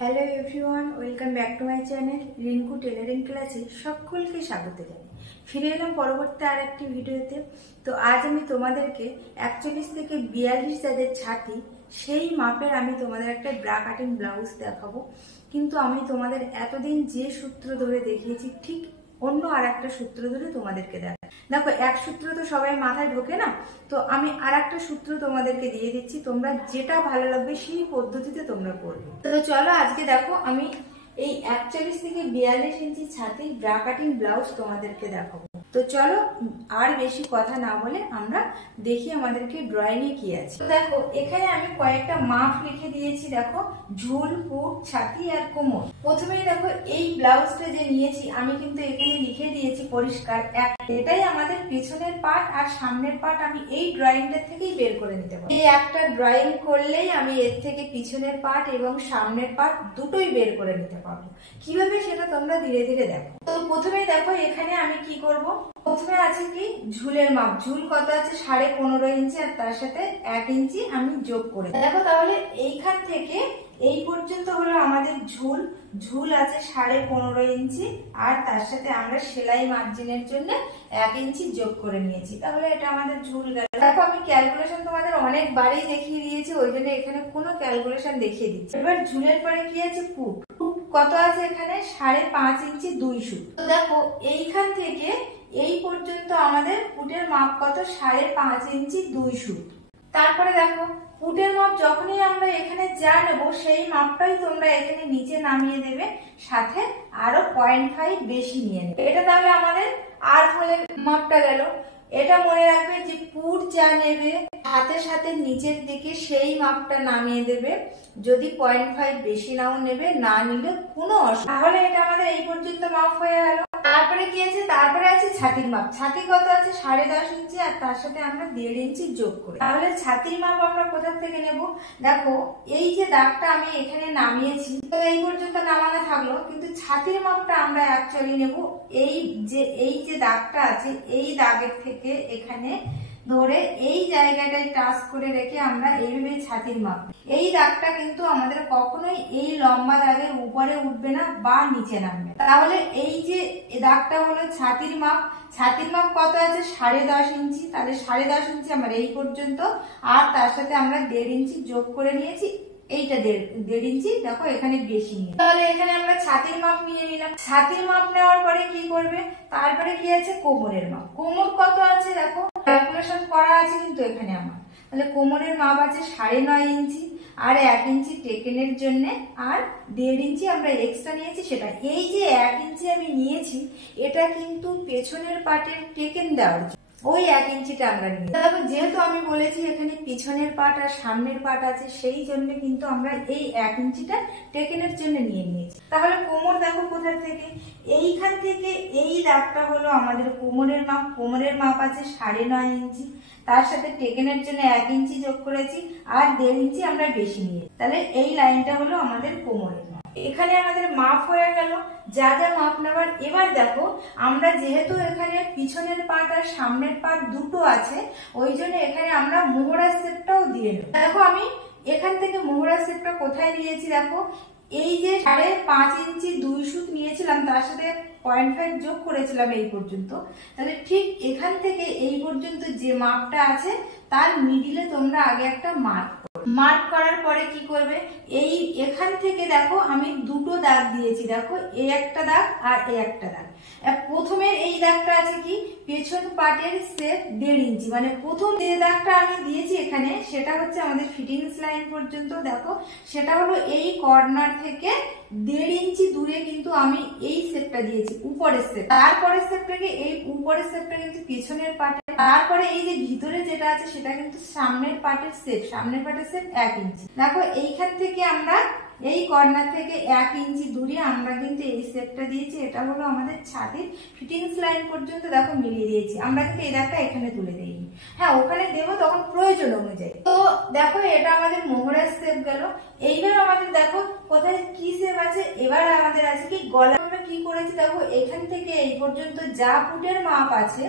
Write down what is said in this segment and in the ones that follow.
Hello everyone, welcome back to my channel Rinku tailoring ক্লাসে সকলকে স্বাগত জানাই। ফিরে এলাম পরবর্তী আর একটি ভিডিওতে। তো আজ আমি তোমাদেরকে 41 থেকে 42 যাদের ছাতি সেই মাপের আমি তোমাদের একটা ব্রা কাটিং ব্লাউজ দেখাবো। কিন্তু আমি তোমাদের এতদিন যে সূত্র ধরে দেখিয়েছি ঠিক অন্য আর একটা সূত্র ধরে তোমাদেরকে দেখো এক সূত্র তো সবাই মাথায় ঢোকে না, তো আমি আর একটা সূত্র তোমাদেরকে দিয়ে দিচ্ছি, তোমরা যেটা ভালো লাগবে সেই পদ্ধতিতে তোমরা করবে। তো চলো আজকে দেখো আমি এই 41 থেকে 42 ইঞ্চি ছাতির ব্রা কাটিং ব্লাউজ তোমাদেরকে দেখাবো। তো চলো আর বেশি কথা না বলে আমরা দেখি আমাদেরকে ড্রয়িং এ কি আছে। তো দেখো এখানে আমি কয়েকটা মাপ লিখে দিয়েছি, দেখো ঝুল, পুট, ছাতি আর কোমর। প্রথমেই দেখো এই ব্লাউজটা যে নিয়েছি আমি কিন্তু এখানে লিখে দিয়েছি পরিষ্কার এটাই আমাদের পিছনের পার্ট আর সামনের পার্ট আমি এই ড্রয়িংটা থেকেই বের করে নিতে পারবো। এই একটা ড্রয়িং করলেই আমি এর থেকে পিছনের পার্ট এবং সামনের পার্ট দুটোই বের করে নিতে পারবো। কিভাবে সেটা তোমরা ধীরে ধীরে দেখো। তো প্রথমে দেখো এখানে আমি কি করব, প্রথমে আছে কি ঝুলের মাপ। ঝুল কত আছে 15.5 ইঞ্চি আর তার সাথে 1 ইঞ্চি আমি যোগ করে দেখো। তাহলে এইখান থেকে এই পর্যন্ত হলো আমাদের ঝুল। ঝুল আছে 15.5 ইঞ্চি আর তার সাথে আমরা সেলাই মার্জিনের জন্য 1 ইঞ্চি যোগ করে নিয়েছি। তাহলে এটা আমাদের ঝুল গেল। দেখো আমি ক্যালকুলেশন তোমাদের অনেকবারই দেখিয়ে দিয়েছি, ওই জন্য এখানে কোনো ক্যালকুলেশন দেখিয়ে দিচ্ছি। এবার ঝুলের পরে কি আছে পুট। কত আছে এখানে 5.5 ইঞ্চি 2 সুত। তো দেখো এইখান থেকে এই পর্যন্ত আমাদের পুটের মাপ কত 5.5 ইঞ্চি 2 সুত। তারপরে দেখো পুটের মাপ যখনই আমরা এখানে যা নেব সেই মাপটাই তোমরা এখানে নিচে নামিয়ে দেবে, সাথে আরো 0.5 বেশি নিয়ে নেবে। এটা তাহলে আমাদের আর হলের মাপটা গেল। এটা মনে রাখবে যে পুট যা নেবে হাতের সাথে নিচের দিকে সেই মাপটা নামিয়ে দেবে। যদি 0.5 বেশি নাও নেবে, না নিলে কোনো অসুবিধা। তাহলে এটা আমাদের এই পর্যন্ত মাপ হয়ে গেল। তারপরে কি আছে, তারপরে আছে ছাতির মাপ। ছাতি কত আছে 10.5 ইঞ্চি আর তার সাথে আমরা 1.5 ইঞ্চি যোগ করি। তাহলে ছাতির মাপ আমরা কোথা থেকে নেব, দেখো এই যে দাগটা আমি এখানে নামিয়েছি, তো এই পর্যন্ত নামানো থাকলো, কিন্তু ছাতির মাপটা আমরা অ্যাকচুয়ালি নেব এই যে দাগটা আছে এই দাগের থেকে এখানে ধরে এই জায়গাটায় টাচ করে রেখে আমরা এইভাবে ছাতির মাপ। এই দাগটা কিন্তু আমাদের কখনোই এই লম্বা দাগের উপরে উঠবে না বা নিচে নামবে। তাহলে এই যে দাগটা হলো ছাতির মাপ। ছাতির মাপ কত আছে 10.5 ইঞ্চি। তাহলে 10.5 ইঞ্চি আমার এই পর্যন্ত আর তার সাথে আমরা 1.5 ইঞ্চি যোগ করে নিয়েছি। এইটা 1.5 ইঞ্চি দেখো এখানে বেশি নিয়ে, তাহলে এখানে আমরা ছাতির মাপ নিয়ে নিলাম। ছাতির মাপ নেওয়ার পরে কি করবে, তারপরে কি আছে কোমরের মাপ। কোমর কত আছে দেখো ক্যালকুলেশন করা আছে কিন্তু এখানে আমার। তাহলে কোমরের মাপ আছে 9.5 ইঞ্চি আর 1 ইঞ্চি টেকেনের জন্য আর 1.5 ইঞ্চি আমরা এক্সট্রা নিয়েছি সেটা। এই যে 1 ইঞ্চি আমি নিয়েছি এটা কিন্তু পেছনের পার্টের টেকেন দেওয়ার জন্য, ওই 1 ইঞ্চিটা আমরা নিয়ে দেখো। যেহেতু আমি বলেছি এখানে পিছনের পার্ট আর সামনের পার্ট আছে, সেই জন্য কিন্তু আমরা এই 1 ইঞ্চিটা টেকেনের জন্য নিয়ে নিয়েছি। তাহলে কোমর দেখো কোথা থেকে, এইখান থেকে এই দাগটা হলো আমাদের কোমরের মাপ। কোমরের মাপ আছে 9.5 ইঞ্চি, তার সাথে টেকেনের জন্য 1 ইঞ্চি যোগ করেছি আর 1.5 ইঞ্চি আমরা বেশি নিয়ে। তাহলে এই লাইনটা হলো আমাদের কোমরের মাপ। এখানে আমাদের মাপ হয়ে গেল যা যা মাপ নেওয়ার। এবার দেখো আমরা যেহেতু এখানে পিছনের পার্ট আর সামনের পার্ট দুটো আছে, ওই জন্য এখানে আমরা মোহরা শেপটাও দিয়ে নেব। দেখো আমি এখান থেকে মোহরা শেপটা কোথায় নিয়েছি, দেখো এই যে 5.5 ইঞ্চি 2 সুত নিয়েছিলাম তার সাথে 0.5 যোগ করেছিলাম এই পর্যন্ত। তাহলে ঠিক এখান থেকে এই পর্যন্ত যে মাপটা আছে তার মিডিলে তোমরা আগে একটা মার্ক করার পরে কি করবে, এই এখান থেকে দেখো আমি দুটো দাগ দিয়েছি। দেখো এই একটা দাগ আর এই একটা দাগ। প্রথমের এই দাগটা আছে কি পেছন পার্টের শেপ 1.5 ইঞ্চি, মানে প্রথম যে দাগটা আমি দিয়েছি এখানে সেটা হচ্ছে আমাদের ফিটিংস লাইন পর্যন্ত। দেখো সেটা হলো এই কর্নার থেকে 1.5 ইঞ্চি দূরে কিন্তু আমি এই শেপটা দিয়েছি উপরের শেপ। তারপরের শেপটাকে এই উপরের শেপটা কিন্তু পিছনের পার্টে, তারপরে এই যে ভিতরে যেটা আছে সেটা কিন্তু সামনের পার্টের শেপ। সামনের পার্টের শেপ 1 ইঞ্চি। দেখো এইখান থেকে আমরা এই কর্নার থেকে 1 ইঞ্চি দূরে আমরা কিন্তু এই শেপটা দিয়েছি। এটা হলো আমাদের ছাতির ফিটিংস লাইন পর্যন্ত দেখো মিলিয়ে দিয়েছি। আমরা কিন্তু এই দাগটা এখানে তুলে দিইনি, হ্যাঁ ওখানে দেবো তখন প্রয়োজন অনুযায়ী। তো দেখো এটা আমাদের মোহরার শেপ গেল। এইবার আমাদের দেখো কোথায় কি শেপ আছে, এবার আমাদের আছে কি গলা। আমরা কি করেছি দেখো এখান থেকে এই পর্যন্ত যা পুটের মাপ আছে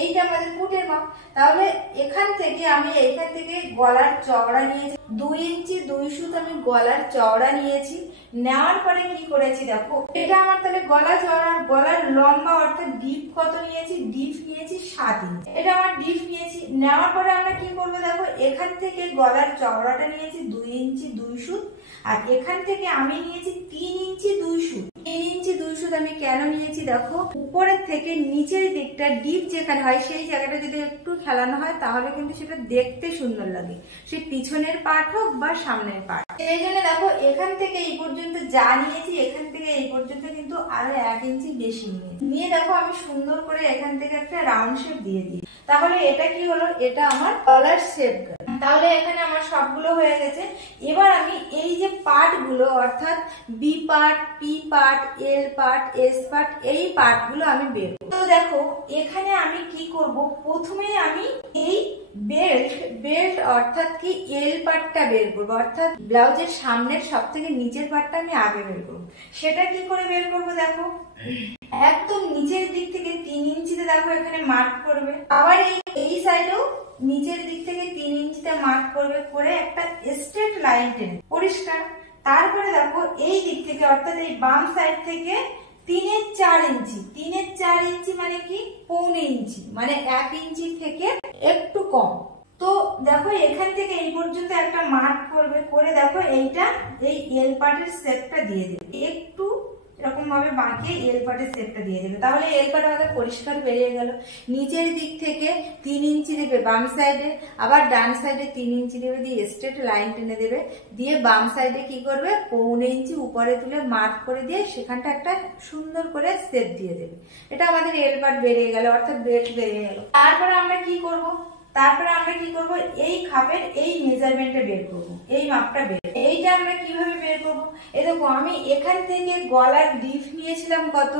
এইটা আমাদের পুটের মাপ। তাহলে এখান থেকে আমি এইখান থেকে গলার চওড়া নিয়েছি 2 ইঞ্চি 2 সুত আমি গলার চওড়া নিয়েছি। নেওয়ার পরে কি করেছি দেখো, এটা আমার তাহলে গলা চওড়া, গলার লম্বা অর্থাৎ ডিপ কত নিয়েছি, ডিপ নিয়েছি 7 ইঞ্চি, এটা আমার ডিপ নিয়েছি। নেওয়ার পরে আমরা কি করবো দেখো, এখান থেকে গলার চওড়াটা নিয়েছি 2 ইঞ্চি 2 সুত, আর এখান থেকে আমি নিয়েছি 3 ইঞ্চি 2 সুত। 3 ইঞ্চি 2 সুত আমি কেন নিয়েছি দেখো, উপরের থেকে নিচের দিকটা ডিপ যেখানে হয় সেই জায়গাটা যদি একটু খেলানো হয় তাহলে কিন্তু সেটা দেখতে সুন্দর লাগে, সে পিছনের পার্ট হোক বা সামনের পার্ট। এই জন্য দেখো এখান থেকে এই পর্যন্ত যা নিয়েছি, এখান থেকে এই পর্যন্ত কিন্তু আরো 1 ইঞ্চি বেশি নিয়ে দেখো আমি সুন্দর করে এখান থেকে একটা রাউন্ড শেপ দিয়ে দিই। তাহলে এটা কি হলো, এটা আমার গলার শেপ। তাহলে এখানে আমার সবগুলো হয়ে গেছে। এবার আমি এই যে পার্ট গুলো অর্থাৎ বি পার্ট, পি পার্ট, এল পার্ট, এস পার্ট, এই পার্ট গুলো আমি বের করব। তো দেখো এখানে আমি কি করব, প্রথমে আমি এই বেল্ট অর্থাৎ কি এল পার্টটা বের করবো, অর্থাৎ ব্লাউজের সামনের সব থেকে নিচের পার্টটা আমি আগে বের করবো। সেটা কি করে বের করবো দেখো, একদম নিচের দিক থেকে 3 ইঞ্চিতে দেখো এখানে মার্ক করবে, আবার এই সাইডেও নিচের দিক থেকে 3 ইঞ্চিতে মার্ক করবে, করে একটা স্ট্রেট লাইন টেনে পরিষ্কার। তারপরে দেখো এই দিক থেকে অর্থাৎ এই বাম সাইড থেকে 3/4 ইঞ্চি, 3/4 ইঞ্চি মানে কি 1.25 ইঞ্চি, মানে 1 ইঞ্চি থেকে একটু কম। তো দেখো এখান থেকে এই পর্যন্ত একটা মার্ক করবে, করে দেখো এইটা এই এল পার্টের শেপটা দিয়ে দেবে, একটু এরকম ভাবে বাঁকিয়ে এল পার্টের শেপটা দিয়ে দেবে। তাহলে এল পার্ট আমাদের পরিষ্কার বেরিয়ে গেল। নিচের দিক থেকে 3 ইঞ্চি দেবে বাম সাইডে, আবার ডান সাইডে 3 ইঞ্চি দেবে, দিয়ে স্ট্রেট লাইন টেনে দেবে, দিয়ে বাম সাইডে কি করবে 1.25 ইঞ্চি উপরে তুলে মার্ক করে দিয়ে সেখানটা একটা সুন্দর করে শেপ দিয়ে দেবে। এটা আমাদের এল পার্ট বেরিয়ে গেল, অর্থাৎ বেল্ট বেরিয়ে গেল। তারপরে আমরা কি করব, এই খাপের এই মেজারমেন্টটা বের করব, এই মাপটা বের। এইটা আমরা কিভাবে বের করব, এই দেখো আমি এখান থেকে গলার ডিপ নিয়েছিলাম কত,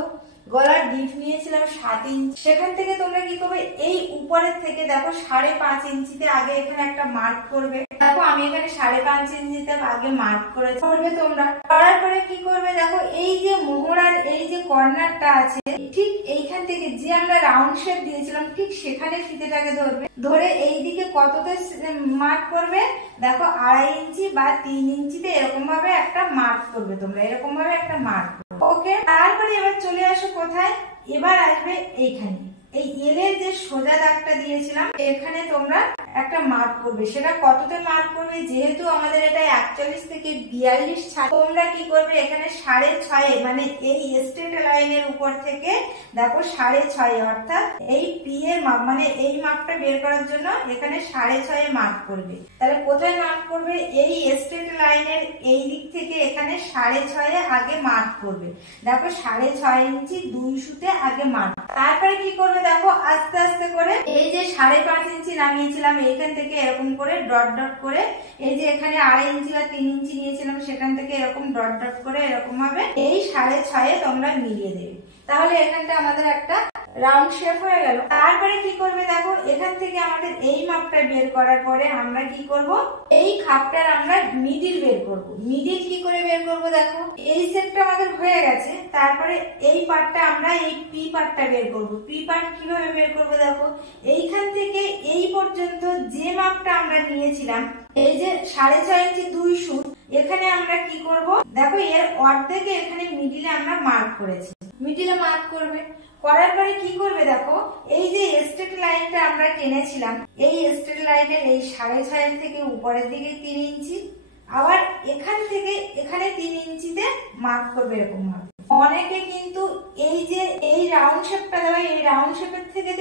গলার ডিপ নিয়েছিলাম 7 ইঞ্চি। সেখান থেকে তোমরা কি করবে, এই উপরের থেকে দেখো 5.5 ইঞ্চিতে আগে এখানে একটা মার্ক করবে। দেখো আমি এখানে 5.5 ইঞ্চিতে আগে মার্ক করবে তোমরা। করার পরে কি করবে দেখো, এই যে মোহরার এই যে কর্নারটা আছে ঠিক এইখান থেকে যে আমরা রাউন্ড শেপ দিয়েছিলাম ঠিক সেখানে ফিতেটাকে ধরবে, ধরে এই দিকে কততে মার্ক করবে দেখো 2.5 ইঞ্চি বা 3 ইঞ্চিতে এরকম ভাবে একটা মার্ক করবে তোমরা, এরকম ভাবে একটা মার্ক। ওকে, তারপরে এবার চলে আসো কোথায়, এবার আসবে এইখানে এই এল এর যে সোজা দাগটা দিয়েছিলাম এখানে তোমরা একটা মার্ক করবে। সেটা কততে মার্ক করবে, যেহেতু আমাদের এটা 41 থেকে 42 ছাড়, তোমরা কি করবে এখানে 6.5 মানে এই স্ট্রেট লাইনের উপর থেকে দেখো 6.5 অর্থাৎ এই পি এর মাপ, মানে এই মাপটা বের করার জন্য এখানে 6.5 মার্ক করবে। তাহলে কোথায় মার্ক করবে, এই স্ট্রেট লাইনের এই দিক থেকে এখানে 6.5 আগে মার্ক করবে। দেখো 6.5 ইঞ্চি 2 সুতে আগে মার্ক। তারপরে কি করবে দেখো, আস্তে আস্তে করে এই যে 5.5 ইঞ্চি নামিয়েছিলাম এইখান থেকে এরকম করে ডট ডট করে, এই যে এখানে 2.5 ইঞ্চি বা 3 ইঞ্চি নিয়েছিলাম সেখান থেকে এরকম ডট ডট করে এরকম ভাবে এই 6.5 তোমরা মিলিয়ে দেবে। তাহলে এখানটা আমাদের একটা রাউন্ড শেপ হয়ে গেল। তারপরে কি করবে দেখো, এখান থেকে আমাদের এই মাপটা বের করার পরে আমরা কি করব, এই খাপটার আমরা মিডিল বের করব। মিডিল কি করে বের করব দেখো, এই শেপটা আমাদের হয়ে গেছে, তারপরে এই পার্টটা আমরা এই পি পার্টটা বের করব। পি পার্ট কিভাবে বের করব দেখো, এইখান থেকে এই পর্যন্ত যে মাপটা আমরা নিয়েছিলাম এই যে 6.5 ইঞ্চি 2 সুত, এখানে আমরা কি করব দেখো এর অর্ধেকে এখানে মিডিলে আমরা মার্ক করেছি, মিডিলে মার্ক করবে। করার পরে কি করবে দেখো, এই যে স্ট্রেট লাইনটা আমরা টেনেছিলাম এই স্ট্রেট লাইনের এই 6.5 থেকে উপরের দিকে 3 ইঞ্চি, আবার এখান থেকে এখানে 3 ইঞ্চিতে মার্ক করবে এরকম ভাবে। অনেকে কিন্তু এই যে এই রাউন্ড শেপটা দেওয়া, এই রাউন্ড শেপের থেকে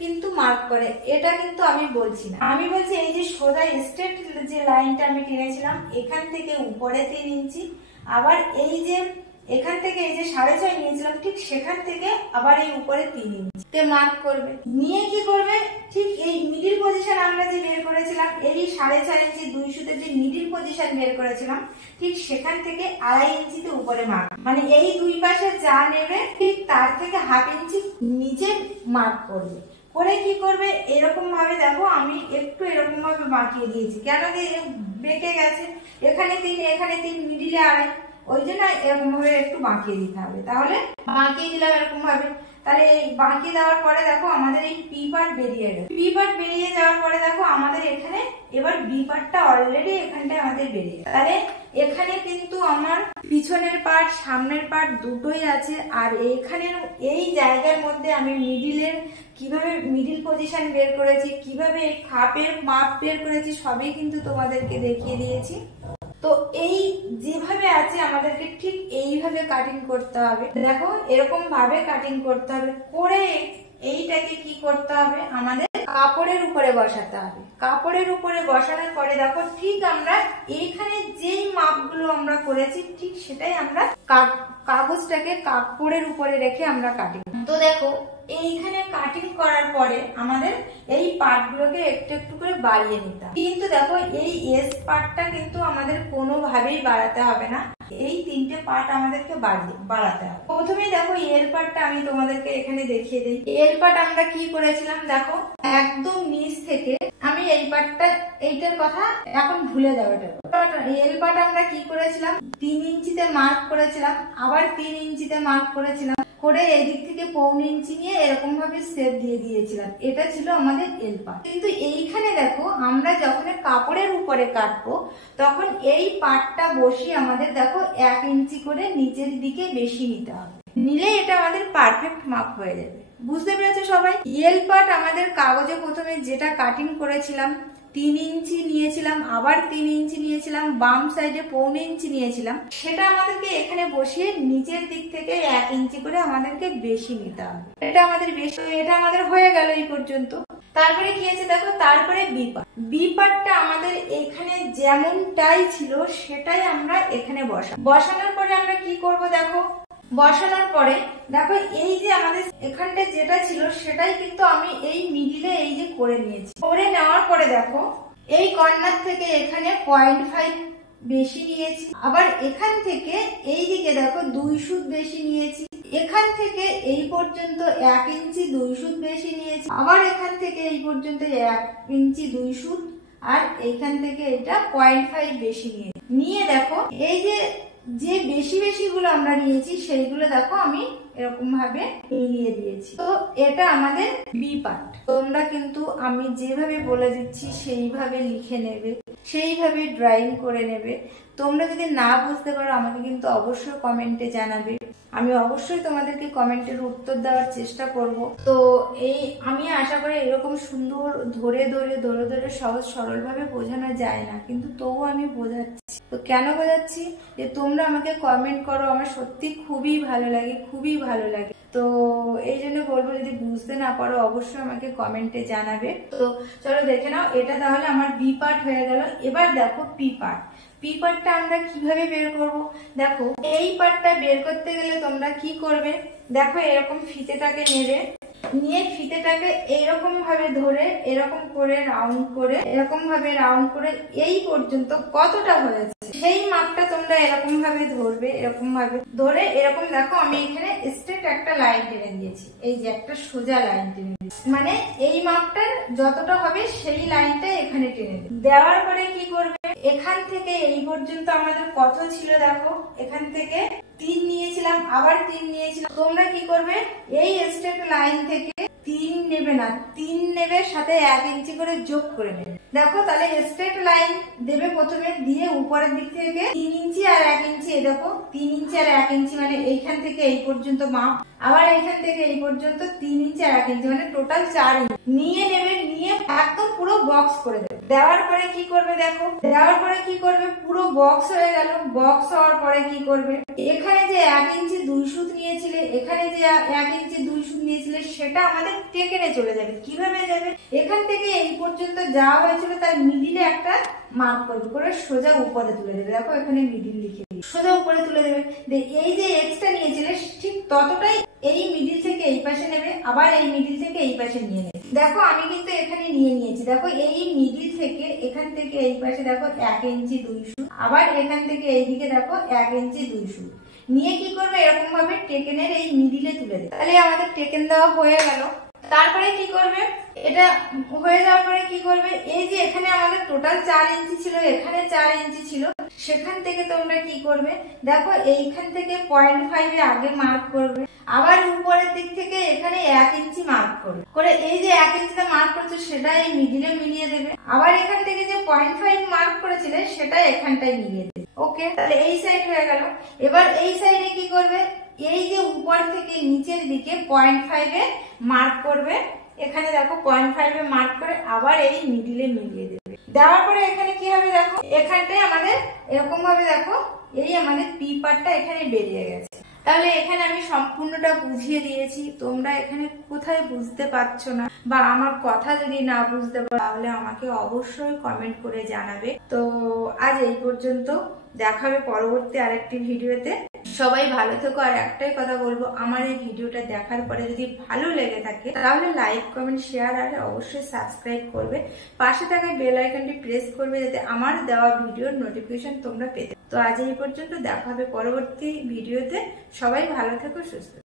কিন্তু মার্ক করে, এটা কিন্তু আমি বলছি না। আমি বলছি এই যে সোজা স্ট্রেট যে লাইনটা আমি টেনেছিলাম এখান থেকে উপরে 3 ইঞ্চি, আবার এই যে এখান থেকে এই যে 6.5 নিয়েছিলাম ঠিক সেখান থেকে আবার এই উপরে 3 ইঞ্চিতে মার্ক করবে। নিয়ে কি করবে, ঠিক এই মিডিল পজিশন আমরা যে বের করেছিলাম এই 4.5 ইঞ্চি 2 সুতের যে মিডিল পজিশন বের করেছিলাম ঠিক সেখান থেকে 2.5 ইঞ্চিতে উপরে মার্ক, মানে এই দুই পাশে যা নেবে ঠিক তার থেকে 1/2 ইঞ্চি নিচে মার্ক করবে। করে কি করবে এরকম ভাবে দেখো আমি একটু এরকম ভাবে বাঁকিয়ে দিয়েছি, কেন কি বেঁকে গেছে, এখানে 3 এখানে 3 মিডিলে 2.5, ওই জন্য এরকম ভাবে একটু বাঁকিয়ে দিতে হবে। তাহলে বাঁকিয়ে দিলাম এরকম ভাবে। তাহলে এই বাকি দেওয়ার পরে দেখো আমাদের এই পি পার্ট বেরিয়ে গেল। পি পার্ট বেরিয়ে যাওয়ার পরে দেখো আমাদের এখানে এবার বি পার্টটা অলরেডি এখানটায় আমাদের বেরিয়ে গেল। তাহলে এখানে কিন্তু আমার পিছনের পার্ট সামনের পার্ট দুটোই আছে। আর এখানের এই জায়গার মধ্যে আমি মিডিলের কিভাবে মিডিল পজিশন বের করেছি, কিভাবে খাপের মাপ বের করেছি সবই কিন্তু তোমাদেরকে দেখিয়ে দিয়েছি। তো এই যেভাবে আছে আমাদেরকে ঠিক এইভাবে কাটিং করতে হবে। দেখো এরকম ভাবে কাটিং করতে হবে, করে এইটাকে কি করতে হবে আমাদের কাপড়ের উপরে বসাতে হবে। কাপড়ের উপরে বসানোর পরে দেখো ঠিক আমরা এইখানে যেই মাপগুলো আমরা করেছি ঠিক সেটাই আমরা কাগজটাকে কাপড়ের উপরে রেখে আমরা কাটিং। তো দেখো এইখানে কাটিং করার পরে আমাদের এই পার্টগুলোকে একটু একটু করে বাড়িয়ে নিতে হবে। কিন্তু দেখো এই এস পার্টটা কিন্তু আমাদের কোনোভাবেই বাড়াতে হবে না, এই তিনটে পার্ট আমাদেরকে বাড়াতে হবে। প্রথমে দেখো এল পার্টটা আমি তোমাদেরকে এখানে দেখিয়ে দিই। এল পার্ট আমরা কি করেছিলাম দেখো একদম নিচ থেকে, আমি এই পার্টটা এইটার কথা এখন ভুলে যাবো। এল পার্ট আমরা কি করেছিলাম 3 ইঞ্চিতে মার্ক করেছিলাম, আবার 3 ইঞ্চিতে মার্ক করেছিলাম, করে এই দিক থেকে 1.5 ইঞ্চি নিয়ে এরকম ভাবে শেপ দিয়ে দিয়েছিলাম। এটা ছিল আমাদের এল পার্ট। কিন্তু এইখানে দেখো আমরা যখন কাপড়ের উপরে কাটবো তখন এই পার্টটা বসিয়ে আমাদের দেখো 1 ইঞ্চি করে নিচের দিকে বেশি নিতে হবে, নিলে এটা আমাদের পারফেক্ট মাপ হয়ে যাবে। বুঝতে পেরেছো সবাই? এল পার্ট আমাদের কাগজে প্রথমে যেটা কাটিং করেছিলাম 3 ইঞ্চি নিয়েছিলাম, আবার 3 ইঞ্চি নিয়েছিলাম, বাম সাইডে 1.5 ইঞ্চি নিয়েছিলাম, সেটা আমাদেরকে এখানে বসিয়ে নিচের দিক থেকে 1 ইঞ্চি করে আমাদেরকে বেশি নিতে হবে। এটা আমাদের বেশি, এটা আমাদের হয়ে গেল এই পর্যন্ত। তারপরে কি আছে দেখো, তারপরে বি পার্ট। বি পার্টটা আমাদের এখানে যেমনটাই ছিল সেটাই আমরা এখানে বসানোর পরে আমরা কি করব দেখো, বসানোর পরে দেখো এই যে আমাদের এখানটা যেটা ছিল সেটাই কিন্তু আমি এই মিডিলে এই যে করে নিয়েছি। করে নেওয়ার পরে দেখো এই কর্নার থেকে এখানে 0.5 বেশি নিয়েছি, আবার এখান থেকে এই দিকে দেখো 2 সুত বেশি নিয়েছি, এখান থেকে এই পর্যন্ত 1 ইঞ্চি 2 সুত বেশি নিয়েছি, আবার এখান থেকে এই পর্যন্ত 1 ইঞ্চি 2 সুত, আর এইখান থেকে এটা 0.5 বেশি নিয়ে দেখো এই যে বেশি বেশি গুলো আমরা নিয়েছি সেইগুলো দেখো আমি এরকম ভাবে মিলিয়ে দিয়েছি। তো এটা আমাদের বি পার্ট। তোমরা কিন্তু আমি যেভাবে বলে দিচ্ছি সেইভাবে লিখে নেবে, সেইভাবে ড্রয়িং করে নেবে। তোমরা যদি না বুঝতে পারো আমাকে কিন্তু অবশ্যই কমেন্টে জানাবে, আমি অবশ্যই তোমাদেরকে কমেন্টের উত্তর দেওয়ার চেষ্টা করব। তো এই আমি আশা করি এরকম সুন্দর ধরে ধরে ধরে ধরে সহজ সরল ভাবে বোঝানো যায় না, কিন্তু তবুও আমি বোঝাচ্ছি। তো কেন বোঝাচ্ছি, যে তোমরা আমাকে কমেন্ট করো, আমার সত্যি খুবই ভালো লাগে, খুবই ভালো লাগে। তো এই জন্য বলবো যদি বুঝতে না পারো অবশ্যই আমাকে কমেন্টে জানাবে। তো চলো দেখে নাও, এটা তাহলে আমার বি পার্ট হয়ে গেল। এবার দেখো পি পার্ট। পি পার্টটা আমরা কিভাবে বের করব দেখো, এই পার্টটা বের করতে গেলে তোমরা কি করবে দেখো, এরকম ফিতেটাকে নেবে, নিয়ে ফিতেটাকে এইরকম ভাবে ধরে এরকম করে রাউন্ড করে এরকম ভাবে রাউন্ড করে এই পর্যন্ত কতটা হয়েছে সেই মাপটা তোমরা এরকম ভাবে ধরবে, এরকম ভাবে ধরে এরকম দেখো আমি এখানে স্ট্রেট একটা লাইন টেনে দিয়েছি, এই যে একটা সোজা লাইন টেনে দিয়েছি, মানে এই মাপটার যতটা হবে সেই লাইনটা এখানে টেনে দেওয়ার পরে কি করবে, এখান থেকে এই পর্যন্ত আমাদের কত ছিল দেখো, এখান থেকে 3 নিয়েছিলাম, আবার 3 নিয়েছিলাম। তোমরা কি করবে এই স্ট্রেট লাইন থেকে 3 নেবে না, 3 নেবে সাথে 1 ইঞ্চি করে যোগ করে নেবে। দেখো তাহলে স্ট্রেট লাইন দেবে প্রথমে, দিয়ে উপরের দিক থেকে 3 ইঞ্চি আর 1 ইঞ্চি, এই দেখো 3 ইঞ্চি আর 1 ইঞ্চি মানে এইখান থেকে এই পর্যন্ত মাপ, আবার এইখান থেকে এই পর্যন্ত 3 ইঞ্চি আর 1 ইঞ্চি মানে টোটাল 4 ইঞ্চি নিয়ে নেবে, নিয়ে একদম পুরো বক্স করে দেবে। দেওয়ার পরে কি করবে দেখো, দেওয়ার পরে কি করবে পুরো বক্স হয়ে গেল। বক্স হওয়ার পরে কি করবে, এখানে যে 1 ইঞ্চি 2 সুত নিয়েছিলে, এখানে যে 1 ইঞ্চি 2 সুত নিয়েছিলে সেটা আমাদের টেকেনে চলে যাবে। কিভাবে যাবে, এখান থেকে এই পর্যন্ত যা হয়েছিল তার মিডিলে একটা মার্ক করবে, করে সোজা উপরে তুলে দেবে। দেখো এখানে মিডিল লিখে দিই, সোজা উপরে তুলে দেবে। এই যে এক্সট্রা নিয়েছিলে ঠিক ততটাই এই মিডিল থেকে এই পাশে নেবে, আবার এই মিডিল থেকে এই পাশে নিয়ে নেবে। দেখো আমি কিন্তু এখানে নিয়ে নিয়েছি, দেখো এই মিডিল থেকে এখান থেকে এই পাশে দেখো 1 ইঞ্চি 2 সুত, আবার এখান থেকে এইদিকে দেখো 1 ইঞ্চি 2 সুত নিয়ে কি করবে এরকম ভাবে টেকেনের এই মিডিলে তুলে দেবে। তাহলে আমাদের টেকেন দেওয়া হয়ে গেল। তারপরে কি করবে, এটা হয়ে যাওয়ার পরে কি করবে, এই যে এখানে আমাদের টোটাল 4 ইঞ্চি ছিল, এখানে 4 ইঞ্চি ছিল, সেখান থেকে তোমরা কি করবে, দেখো এইখান থেকে 0.5 আগে মার্ক করবে, আবার উপরের দিক থেকে এখানে 1 ইঞ্চি মার্ক করবে, করে এই যে 1 ইঞ্চিতে মার্ক করছো সেটা এই মিডিলে মিলিয়ে দেবে, আবার এখান থেকে যে 0.5 মার্ক করেছিলে সেটা এখানটায় মিলিয়ে দেবে। ওকে, তাহলে এই সাইড হয়ে গেল। এবার এই সাইডে কি করবে, এই যে উপর থেকে নিচের দিকে 0.5 মার্ক করবে, এখানে দেখো 0.5 মার্ক করে আবার এই মিডিলে মিলিয়ে দেবে। দেওয়ার পরে এখানে কি হবে দেখো, এখানটায় আমাদের এরকম ভাবে দেখো এই আমাদের পি পার্টটা এখানে বেরিয়ে গেছে। তাহলে এখানে আমি সম্পূর্ণটা বুঝিয়ে দিয়েছি, তোমরা এখানে কোথায় বুঝতে পারছো না বা আমার কথা যদি না বুঝতে পারো তাহলে আমাকে অবশ্যই কমেন্ট করে জানাবে। তো আজ এই পর্যন্ত, দেখা হবে পরবর্তী আরেকটি ভিডিওতে। সবাই ভালো থেকো, আর একটাই কথা বলবো, আমার এই ভিডিওটা দেখার পরে যদি ভালো লেগে থাকে তাহলে লাইক, কমেন্ট, শেয়ার আর অবশ্যই সাবস্ক্রাইব করবে, পাশে থাকা বেল আইকনটি প্রেস করবে যাতে আমার দেওয়া ভিডিওর নোটিফিকেশন তোমরা পেতে। তো আজ এই পর্যন্ত, দেখা হবে পরবর্তী ভিডিওতে। সবাই ভালো থেকো, সুস্থ।